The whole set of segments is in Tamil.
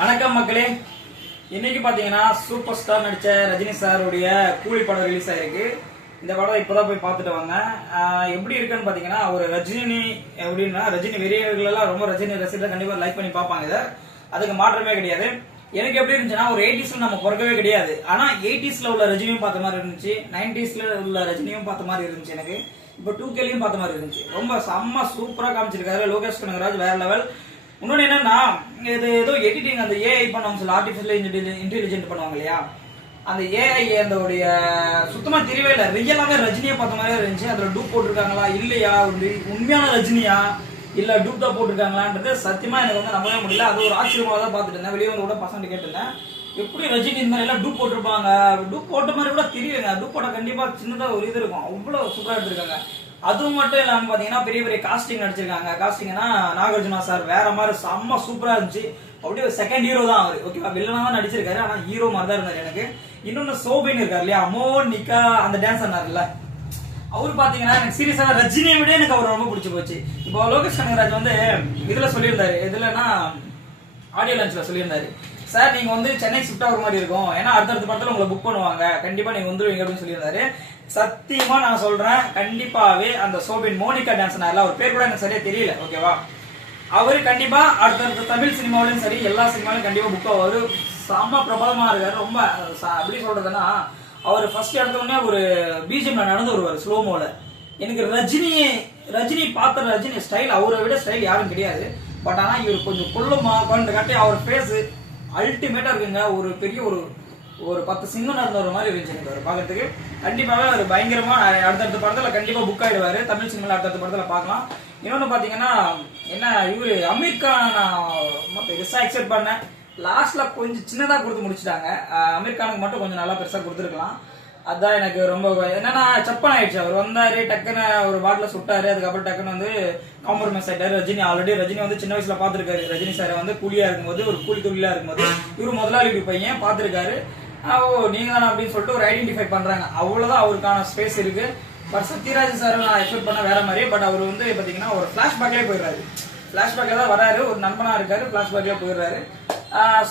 வணக்கம் மக்களே. இன்னைக்கு பாத்தீங்கன்னா சூப்பர் ஸ்டார் நடிச்ச ரஜினி சாருடைய கூலி படம் ரிலீஸ் ஆயிருக்கு. இந்த படம் இப்பதான் போய் பார்த்துட்டு வந்தேன். எப்படி இருக்குன்னு பாத்தீங்கன்னா, ஒரு ரஜினி எப்படின்னா, ரஜினி வெறியர்கள் எல்லாம் ரொம்ப ரஜினி ரசிகர்கள் கண்டிப்பா லைக் பண்ணி பார்ப்பாங்க. இதை அதுக்கு மாற்றமே கிடையாது. எனக்கு எப்படி இருந்துச்சுன்னா, ஒரு 80ஸ்ல நம்ம பிறக்கவே கிடையாது. ஆனா 80ஸ்ல உள்ள ரஜினியும் பார்த்த மாதிரி இருந்துச்சு, 90ஸ்ல உள்ள ரஜினியும் பார்த்த மாதிரி இருந்துச்சு. எனக்கு இப்போ 2Kலையும் பார்த்த மாதிரி இருந்துச்சு. ரொம்ப செம்ம சூப்பரா காமிச்சிருக்காரு லோகேஷ் கனகராஜ், வேற லெவல். இன்னொன்னு என்னன்னா, இது ஏதோ எடிட்டிங் அந்த ஏஐ பண்ணுவாங்க, சொல்ல ஆர்டிபிஷியல் இன்டெலிஜென்ட் பண்ணுவாங்க இல்லையா, அந்த ஏஐ அந்த சுத்தமா தெரியவே இல்லை. ரியலாவே ரஜினியை பார்த்த மாதிரியே இருந்துச்சு. அதுல டூப் போட்டிருக்காங்களா இல்லையா, உண்மையான ரஜினியா இல்ல டூப் தான் போட்டிருக்காங்களான்றது சத்தியமா எனக்கு வந்து நம்பவே முடியல. அது ஒரு ஆச்சரியமாக தான் பார்த்துட்டு இருந்தேன். வெளியே வந்து கூட பசங்க கேட்டிருந்தேன், எப்படி ரஜினி இந்த மாதிரி எல்லாம் டூப் போட்டிருப்பாங்க, டூப் போட்ட மாதிரி கூட தெரியுங்க. டூப் போட்ட கண்டிப்பா சின்னதா ஒரு இது இருக்கும், அவ்வளவு சூப்பரா எடுத்திருக்காங்க. அதுவும் மட்டும் இல்லாம பாத்தீங்கன்னா, பெரிய பெரிய காஸ்டிங் நடிச்சிருக்காங்க. காஸ்டிங்னா நாகார்ஜுனா சார் வேற மாதிரி செம்ம சூப்பரா இருந்துச்சு. அப்படியே செகண்ட் ஹீரோ தான் அவரு, ஓகேவா. வில்லனா தான் நடிச்சிருக்காரு, ஆனா ஹீரோ மாதிரி தான் இருந்தாரு. எனக்கு இன்னொன்னு சோபின் இருக்காரு இல்லையா, மோனிகா அந்த டான்ஸ் ஆனார்ல, அவரு பாத்தீங்கன்னா எனக்கு சீரியஸா ரஜினியை விட எனக்கு அவர் ரொம்ப பிடிச்சி போச்சு. இப்போ லோகேஷ் கனகராஜ் வந்து இதுல சொல்லியிருந்தாரு, இதுலன்னா ஆடியோ லான்ச்ல சொல்லியிருந்தாரு, சார் நீங்க வந்து சென்னை ஷிஃப்ட் ஆகிற மாதிரி இருக்கும், ஏன்னா அடுத்தடுத்த படத்துல உங்களை புக் பண்ணுவாங்க, கண்டிப்பா நீங்க வந்துருவீங்க அப்படின்னு சொல்லியிருந்தாரு. சத்தியமா நான் சொல்றேன், கண்டிப்பாவே அந்த சோபின் மோனிகா டான்ஸ் அவர் பேர் கூட எனக்கு சரியா தெரியல, ஓகேவா. அவரு கண்டிப்பா அடுத்தடுத்த தமிழ் சினிமாவிலும் சரி எல்லா சினிமாவிலும் கண்டிப்பா புக் ஆவாரு. செம்ம பிரபலமா இருக்காரு. ரொம்ப எப்படி சொல்றதுன்னா, அவர் ஃபர்ஸ்ட் எடுத்த உடனே ஒரு பிஜிஎம்ல நடந்து வருவார் ஸ்லோமோல. எனக்கு ரஜினி பார்த்த ரஜினி ஸ்டைல் அவரை விட ஸ்டைல் யாரும் கிடையாது. பட் ஆனா இவர் கொஞ்சம் கொள்ளுமா கொண்டு காட்டி அவர் ஃபேஸ் அல்டிமேட்டா இருக்குங்க. ஒரு பெரிய ஒரு 10 சிங்கம் நடந்த ஒரு மாதிரி இருந்துச்சு எனக்கு அவர் பார்க்கறதுக்கு. கண்டிப்பாவே அவர் பயங்கரமா அடுத்தடுத்த படத்துல கண்டிப்பா புக் ஆயிடுவாரு. தமிழ் சினிமால அடுத்தடுத்த படத்துல பார்க்கலாம். இன்னொன்னு பாத்தீங்கன்னா, என்ன இவரு அமீர் கான் நான் பெருசா எக்ஸ்பெக்ட் பண்ணேன். லாஸ்ட்ல கொஞ்சம் சின்னதா கொடுத்து முடிச்சுட்டாங்க. அமீர் கானுக்கு மட்டும் கொஞ்சம் நல்லா பெருசா கொடுத்துருக்கலாம். அதான் எனக்கு ரொம்ப என்னன்னா சப்பன் ஆயிடுச்சு. அவர் வந்தாரு, டக்குன்னு ஒரு பாட்டில சுட்டாரு, அதுக்கப்புறம் டக்குன்னு வந்து காம்ப்ரமைஸ் ஆயிட்டாரு. ரஜினி வந்து சின்ன வயசுல பாத்துருக்காரு. ரஜினி சாரை வந்து கூலியா இருக்கும்போது, ஒரு கூலி தொழிலா இருக்கும்போது இவரு முதலாளி பையன் பாத்துருக்காரு. ஓ நீங்க தானே அப்படின்னு சொல்லிட்டு ஒரு ஐடென்டிஃபை பண்றாங்க. அவ்வளவுதான் அவருக்கான ஸ்பேஸ் இருக்கு. பட் சத்யராஜ் சார் நான் எக்ஸ்பெக்ட் பண்ண வேற மாதிரி. பட் அவர் வந்து பாத்தீங்கன்னா ஒரு பிளாஷ்பேக்லயே போயிடுறாரு. பிளாஷ்பேக்ல தான் வராரு, ஒரு நண்பனா இருக்காரு, பிளாஷ்பேக்லயே போயிடுறாரு.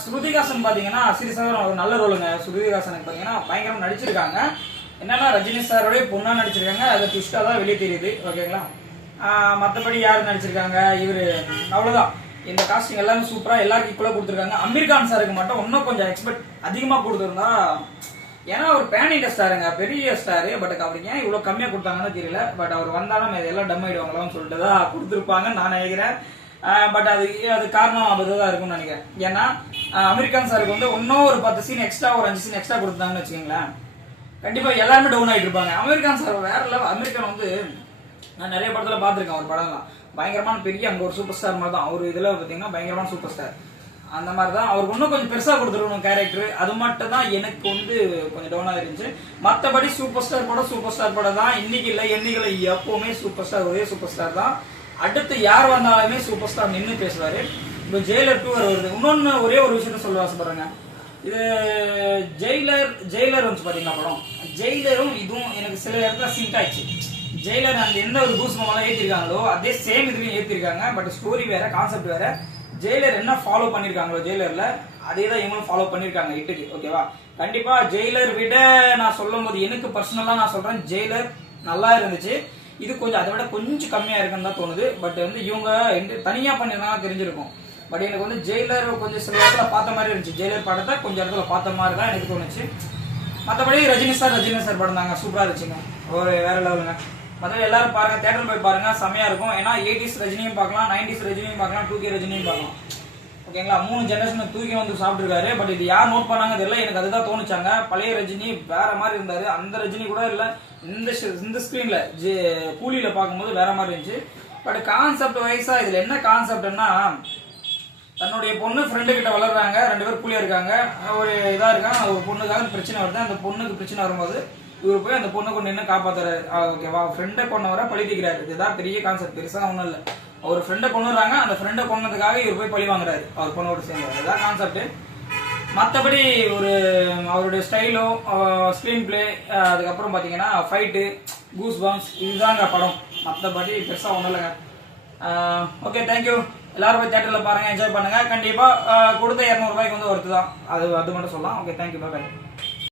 ஸ்ருதிகாசன் பாத்தீங்கன்னா சீரியஸா ஒரு நல்ல ரோலுங்க. ஸ்ருதிகாசனுக்கு பாத்தீங்கன்னா பயங்கரமா நடிச்சிருக்காங்க. என்னன்னா ரஜினி சாரோட பொண்ணா நடிச்சிருக்காங்க. அது ட்விஸ்டா தான் வெளியே தெரியுது, ஓகேங்களா. மத்தபடி யாரு நடிச்சிருக்காங்க, இவரு அவ்வளவுதான். இந்த காஸ்டிங் எல்லாமே சூப்பரா எல்லாருக்கும் ஈக்குவலா கொடுத்துருக்காங்க. அமீர் கான் சாருக்கு மட்டும் இன்னும் கொஞ்சம் எக்ஸ்பெக்ட் அதிகமா கொடுத்துருந்தா, ஏன்னா அவர் பேன் இண்டியா ஸ்டாருங்க, பெரிய ஸ்டாரு. பட் அவருக்கு ஏன் இவ்வளவு கம்மியா கொடுத்தாங்கன்னு தெரியல. பட் அவர் வந்தாலும் எல்லாம் டம் ஆயிடுவாங்களான்னு சொல்லிட்டு தான் கொடுத்துருப்பாங்கன்னு நான் நினைக்கிறேன். பட் அது காரணம் அதுதான் இருக்கும்னு நினைக்கிறேன். ஏன்னா அமீர் கான் சாருக்கு வந்து இன்னும் ஒரு 10 சீன் எக்ஸ்ட்ரா, ஒரு 5 சீன் எக்ஸ்ட்ரா கொடுத்தாங்கன்னு வச்சுக்கோங்களேன், கண்டிப்பா எல்லாருமே டவுன் ஆயிட்டு இருப்பாங்க. அமீர் கான் சார் வேற லெவல். அமீர் கான் வந்து நான் நிறைய படத்துல பாத்திருக்கேன். ஒரு படம்லாம் பயங்கரமான பெரிய அங்க ஒரு சூப்பர் ஸ்டார் மாதிரி தான். அவர் இதுல பாத்தீங்கன்னா பயங்கரமான சூப்பர் ஸ்டார். அந்த மாதிரி தான் அவருக்கு இன்னும் கொஞ்சம் பெருசா கொடுத்துருக்கணும் கேரக்டர். அது மட்டும் தான் எனக்கு வந்து கொஞ்சம் டவுனா இருந்துச்சு. மற்றபடி சூப்பர் ஸ்டார் படம் தான். இன்னைக்கு இல்லை என்னைக்கு எப்பவுமே சூப்பர் ஸ்டார், ஒரே சூப்பர் ஸ்டார் தான். அடுத்து யார் வந்தாலுமே சூப்பர் ஸ்டார் நின்று பேசுவாரு. இப்போ ஜெயிலர் 2 வருது. இன்னொன்னு ஒரே ஒரு விஷயத்த சொல்ல ஆசைப்படுறேங்க. இது ஜெயிலர் வந்து பாத்தீங்கன்னா படம், ஜெயிலரும் இதுவும் எனக்கு சில இடத்துல சிங்க் ஆயிடுச்சு. ஜெயிலர் அந்த எந்த ஒரு பூஸ்மெல்லாம் ஏற்றிருக்காங்களோ அதே சேம் இதுலயும் ஏற்றிருக்காங்க. பட் ஸ்டோரி வேற, கான்செப்ட் வேற. ஜெயிலர் என்ன ஃபாலோ பண்ணிருக்காங்களோ ஜெயிலர்ல அதே தான் இவங்களும் ஃபாலோ பண்ணிருக்காங்க இட்டுக்கு, ஓகேவா. கண்டிப்பா ஜெயிலர் விட நான் சொல்லும் போது எனக்கு பர்சனலா நான் சொல்றேன், ஜெயிலர் நல்லா இருந்துச்சு. இது கொஞ்சம் அதை விட கொஞ்சம் கம்மியா இருக்குன்னு தான் தோணுது. பட் வந்து இவங்க தனியா பண்ணிருந்தாங்க தெரிஞ்சிருக்கும். பட் எனக்கு வந்து ஜெயிலர் கொஞ்சம் சில இடத்துல பார்த்த மாதிரி இருந்துச்சு. ஜெயிலர் படத்தை கொஞ்சம் இடத்துல பார்த்த மாதிரி தான் எனக்கு தோணுச்சு. மற்றபடி ரஜினி சார் படம் தாங்க, சூப்பரா இருந்துச்சுங்க, ஒரு வேற லெவலுங்க. மற்றபடி எல்லாரும் பாருங்க, தியேட்டர் போய் பாருங்க, செமையா இருக்கும். ஏன்னா 80s ரஜினியும் பார்க்கலாம், 90s ரஜினியும் பார்க்கலாம், 2K ரஜினியும் பார்க்கலாம், ஓகேங்களா. 3 ஜெனரேஷன் தூக்கி வந்து சாப்பிட்டுருக்காரு. பட் இது யார் நோட் பண்ணாங்க தெரியல, எனக்கு அதுதான் தோணுச்சாங்க. பழைய ரஜினி வேற மாதிரி இருந்தாரு, அந்த ரஜினி கூட இல்ல. இந்த ஸ்கிரீன்ல கூலியில பார்க்கும்போது வேற மாதிரி இருந்துச்சு. பட் கான்செப்ட் வைஸா இதுல என்ன கான்செப்ட்னா, தன்னுடைய பொண்ணு ஃப்ரெண்டு கிட்ட வளர்றாங்க, 2 பேர் கூலியா இருக்காங்க. ஒரு இதா இருக்காங்க, ஒரு பொண்ணுக்காக பிரச்சனை வருது. அந்த பொண்ணுக்கு பிரச்சனை வரும்போது இவர் போய் அந்த பொண்ணை கொண்டு என்ன காப்பாத்துறாரு, ஓகேவா. ஃப்ரெண்டை கொண்டவரை பழி தீக்கிறாரு. இதுதான் பெரிய கான்செப்ட், பெருசா ஒண்ணும் இல்ல. அவர் ஃப்ரெண்டை கொண்டுறாங்க, அந்த ஃப்ரெண்டை கொண்டதுக்காக இவர் போய் பழி வாங்குறாரு, அவர் பொண்ணோட சேர்ந்து. இதுதான் கான்செப்ட். மற்றபடி ஒரு அவருடைய ஸ்டைலோ, ஸ்கிரீன் பிளே, அதுக்கப்புறம் பாத்தீங்கன்னா ஃபைட்டு, கூஸ் பம்ப்ஸ், இதுதாங்க படம். மற்றபடி பெருசா ஒண்ணும் இல்லைங்க. Okay, thank you. எல்லாரும் போய் தியேட்டர்ல பாருங்க, என்ஜாய் பண்ணுங்க. கண்டிப்பா கொடுத்த 200 ரூபாய்க்கு வந்து ஒர்த்து தான். அது மட்டும் சொல்லலாம். ஓகே, தேங்க்யூ, பாய்.